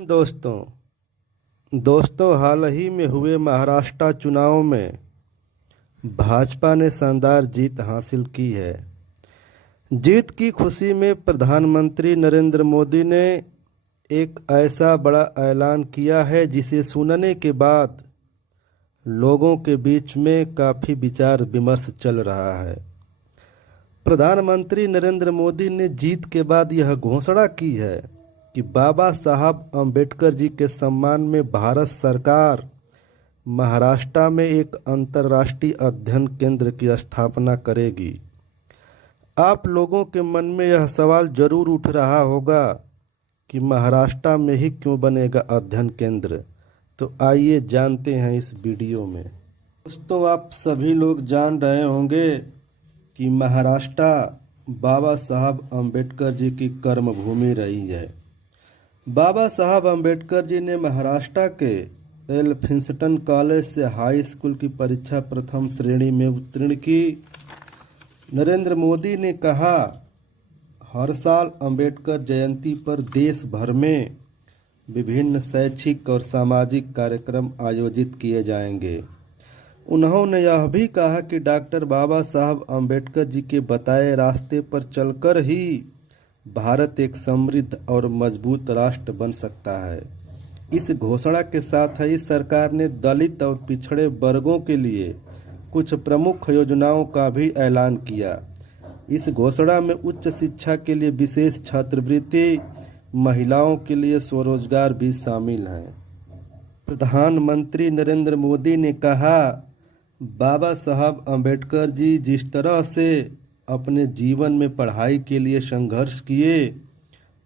दोस्तों हाल ही में हुए महाराष्ट्र चुनाव में भाजपा ने शानदार जीत हासिल की है। जीत की खुशी में प्रधानमंत्री नरेंद्र मोदी ने एक ऐसा बड़ा ऐलान किया है जिसे सुनने के बाद लोगों के बीच में काफ़ी विचार विमर्श चल रहा है। प्रधानमंत्री नरेंद्र मोदी ने जीत के बाद यह घोषणा की है कि बाबा साहब अम्बेडकर जी के सम्मान में भारत सरकार महाराष्ट्र में एक अंतर्राष्ट्रीय अध्ययन केंद्र की स्थापना करेगी। आप लोगों के मन में यह सवाल जरूर उठ रहा होगा कि महाराष्ट्र में ही क्यों बनेगा अध्ययन केंद्र, तो आइए जानते हैं इस वीडियो में। दोस्तों, आप सभी लोग जान रहे होंगे कि महाराष्ट्र बाबा साहब अम्बेडकर जी की कर्मभूमि रही है। बाबा साहब अम्बेडकर जी ने महाराष्ट्र के एल्फिंस्टन कॉलेज से हाई स्कूल की परीक्षा प्रथम श्रेणी में उत्तीर्ण की। नरेंद्र मोदी ने कहा, हर साल अम्बेडकर जयंती पर देश भर में विभिन्न शैक्षिक और सामाजिक कार्यक्रम आयोजित किए जाएंगे। उन्होंने यह भी कहा कि डॉक्टर बाबा साहब अम्बेडकर जी के बताए रास्ते पर चलकर ही भारत एक समृद्ध और मजबूत राष्ट्र बन सकता है। इस घोषणा के साथ ही सरकार ने दलित और पिछड़े वर्गों के लिए कुछ प्रमुख योजनाओं का भी ऐलान किया। इस घोषणा में उच्च शिक्षा के लिए विशेष छात्रवृत्ति, महिलाओं के लिए स्वरोजगार भी शामिल हैं। प्रधानमंत्री नरेंद्र मोदी ने कहा, बाबा साहब अम्बेडकर जी जिस तरह से अपने जीवन में पढ़ाई के लिए संघर्ष किए,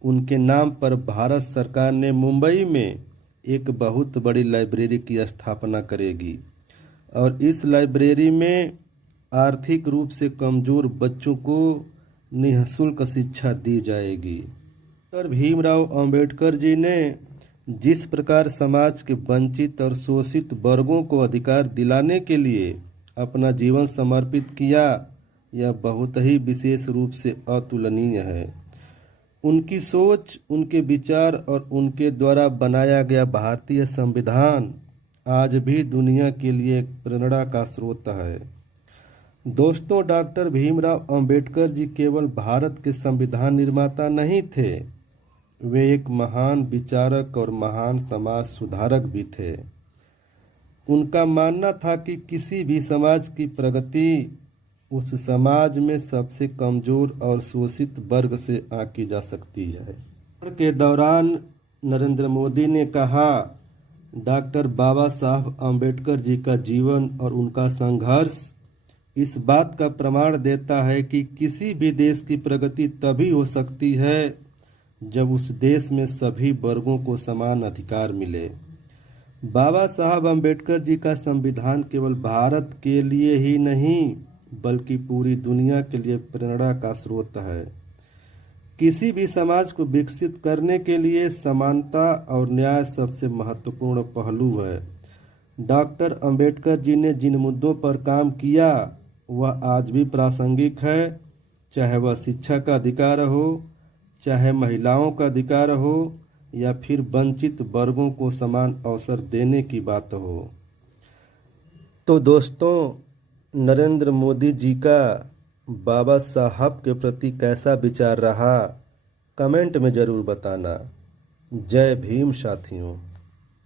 उनके नाम पर भारत सरकार ने मुंबई में एक बहुत बड़ी लाइब्रेरी की स्थापना करेगी और इस लाइब्रेरी में आर्थिक रूप से कमजोर बच्चों को निःशुल्क शिक्षा दी जाएगी। डॉक्टर भीमराव अंबेडकर जी ने जिस प्रकार समाज के वंचित और शोषित वर्गों को अधिकार दिलाने के लिए अपना जीवन समर्पित किया, यह बहुत ही विशेष रूप से अतुलनीय है। उनकी सोच, उनके विचार और उनके द्वारा बनाया गया भारतीय संविधान आज भी दुनिया के लिए एक प्रेरणा का स्रोत है। दोस्तों, डॉक्टर भीमराव अंबेडकर जी केवल भारत के संविधान निर्माता नहीं थे, वे एक महान विचारक और महान समाज सुधारक भी थे। उनका मानना था कि किसी भी समाज की प्रगति उस समाज में सबसे कमजोर और शोषित वर्ग से आंकी जा सकती है। के दौरान नरेंद्र मोदी ने कहा, डॉक्टर बाबा साहब अम्बेडकर जी का जीवन और उनका संघर्ष इस बात का प्रमाण देता है कि किसी भी देश की प्रगति तभी हो सकती है जब उस देश में सभी वर्गों को समान अधिकार मिले। बाबा साहब अम्बेडकर जी का संविधान केवल भारत के लिए ही नहीं बल्कि पूरी दुनिया के लिए प्रेरणा का स्रोत है। किसी भी समाज को विकसित करने के लिए समानता और न्याय सबसे महत्वपूर्ण पहलू है। डॉक्टर अंबेडकर जी ने जिन मुद्दों पर काम किया वह आज भी प्रासंगिक है, चाहे वह शिक्षा का अधिकार हो, चाहे महिलाओं का अधिकार हो या फिर वंचित वर्गों को समान अवसर देने की बात हो। तो दोस्तों, नरेंद्र मोदी जी का बाबा साहब के प्रति कैसा विचार रहा, कमेंट में ज़रूर बताना। जय भीम साथियों।